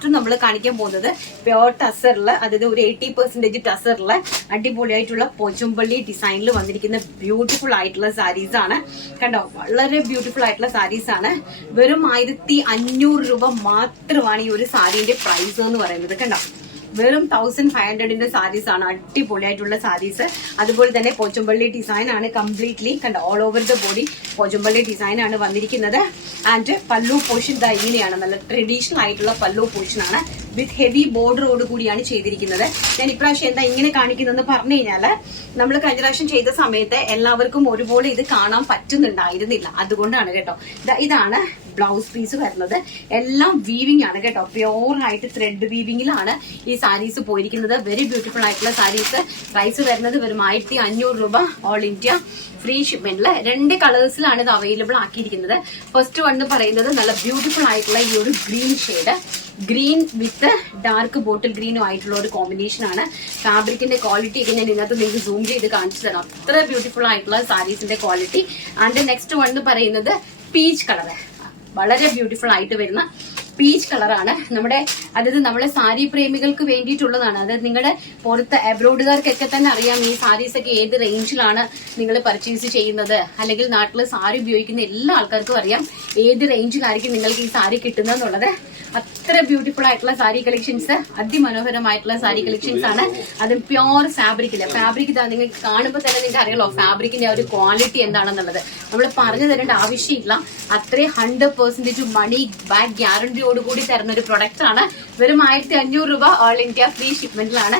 Next നമ്മൾ കാണിക്കാൻ പോകുന്നത് പ്യോർ ടസറില്, അതായത് ഒരു 80% ടസറില് അടിപൊളിയായിട്ടുള്ള പോച്ചുംപള്ളി ഡിസൈനിൽ വന്നിരിക്കുന്ന ബ്യൂട്ടിഫുൾ ആയിട്ടുള്ള സാരീസ് ആണ്. കണ്ടോ, വളരെ ബ്യൂട്ടിഫുൾ ആയിട്ടുള്ള സാരീസ് ആണ്. വെറും 1500 രൂപ മാത്രമാണ് ഈ ഒരു സാരീന്റെ പ്രൈസ് എന്ന് പറയുന്നത്. കണ്ടോ, വെറും 1500ന്റെ സാരീസ് ആണ്. അടിപൊളിയായിട്ടുള്ള സാരീസ്. അതുപോലെ തന്നെ പോച്ചുംപള്ളി ഡിസൈൻ ആണ് കംപ്ലീറ്റ്ലി. കണ്ടോ, all over the body Pochampally design ആണ് വന്നിരിക്കുന്നത്. ആൻഡ് പല്ലു പോർഷൻ ഇങ്ങനെയാണ്, നല്ല ട്രഡീഷണൽ ആയിട്ടുള്ള പല്ലു പോർഷൻ ആണ്. വിത്ത് ഹെവി ബോർഡറോട് കൂടിയാണ് ചെയ്തിരിക്കുന്നത്. ഞാൻ ഇപ്രാവശ്യം എന്താ ഇങ്ങനെ കാണിക്കുന്നതെന്ന് പറഞ്ഞു കഴിഞ്ഞാല്, നമ്മൾ കഴിഞ്ഞ പ്രാവശ്യം ചെയ്ത സമയത്ത് എല്ലാവർക്കും ഒരുപോലെ ഇത് കാണാൻ പറ്റുന്നുണ്ടായിരുന്നില്ല. അതുകൊണ്ടാണ് കേട്ടോ. ഇതാണ് ബ്ലൗസ് പീസ് വരുന്നത്. എല്ലാം വീവിംഗ് ആണ് കേട്ടോ. പ്യോർ ആയിട്ട് ത്രെഡ് വീവിംഗിലാണ് ഈ സാരീസ് പോയിരിക്കുന്നത്. വെരി ബ്യൂട്ടിഫുൾ ആയിട്ടുള്ള സാരീസ്. പ്രൈസ് വരുന്നത് വെറും 1500 രൂപ. ഓൾ ഇന്ത്യ ഫ്രീ ഷിപ്മെന്റില് 2 കളേഴ്സിലാണ് ഇത് അവൈലബിൾ ആക്കിയിരിക്കുന്നത്. ഫസ്റ്റ് വൺ പറയുന്നത് നല്ല ബ്യൂട്ടിഫുൾ ആയിട്ടുള്ള ഈ ഒരു ഗ്രീൻ ഷെയ്ഡ്, ഗ്രീൻ വിത്ത് ഡാർക്ക് ബോട്ടിൽ ഗ്രീനും ആയിട്ടുള്ള ഒരു കോമ്പിനേഷൻ ആണ്. ഫാബ്രിക്കിന്റെ ക്വാളിറ്റി ഒക്കെ ഞാൻ ഇതിനകത്ത് നിങ്ങൾക്ക് സൂം ചെയ്ത് കാണിച്ചു തരാം. അത്ര ബ്യൂട്ടിഫുൾ ആയിട്ടുള്ള സാരീസിന്റെ ക്വാളിറ്റി. ആൻഡ് നെക്സ്റ്റ് വൺ പറയുന്നത് പീച്ച് കളർ, വളരെ ബ്യൂട്ടിഫുൾ ആയിട്ട് വരുന്ന പീച്ച് കളറാണ്. അതായത് നമ്മളെ സാരി പ്രേമികൾക്ക് വേണ്ടിയിട്ടുള്ളതാണ്. അതായത് നിങ്ങളുടെ പുറത്ത് അബ്രോഡുകാർക്കൊക്കെ തന്നെ അറിയാം ഈ സാരീസ് ഒക്കെ ഏത് റേഞ്ചിലാണ് നിങ്ങൾ പർച്ചേസ് ചെയ്യുന്നത്, അല്ലെങ്കിൽ നാട്ടിൽ സാരി ഉപയോഗിക്കുന്ന എല്ലാ ആൾക്കാർക്കും അറിയാം ഏത് റേഞ്ചിലായിരിക്കും നിങ്ങൾക്ക് ഈ സാരി കിട്ടുന്നത് എന്നുള്ളത്. അത്ര ബ്യൂട്ടിഫുൾ ആയിട്ടുള്ള സാരി കളക്ഷൻസ്, അതിമനോഹരമായിട്ടുള്ള സാരി കളക്ഷൻസ് ആണ്. അതും പ്യോർ ഫാബ്രിക്കില്. ഫാബ്രിക് ഇതാ നിങ്ങൾക്ക് കാണുമ്പോൾ തന്നെ നിങ്ങൾക്ക് അറിയാലോ ഫാബ്രിക്കിന്റെ ആ ഒരു ക്വാളിറ്റി എന്താണെന്നുള്ളത്. നമ്മൾ പറഞ്ഞു തരേണ്ട ആവശ്യമില്ല. അത്രയും 100% മണി ബാക്ക് ഗ്യാരണ്ടിയോടുകൂടി തരുന്ന ഒരു പ്രൊഡക്റ്റ് ആണ്. വെറും 1500 രൂപ. All India free ഷിപ്മെന്റിലാണ്.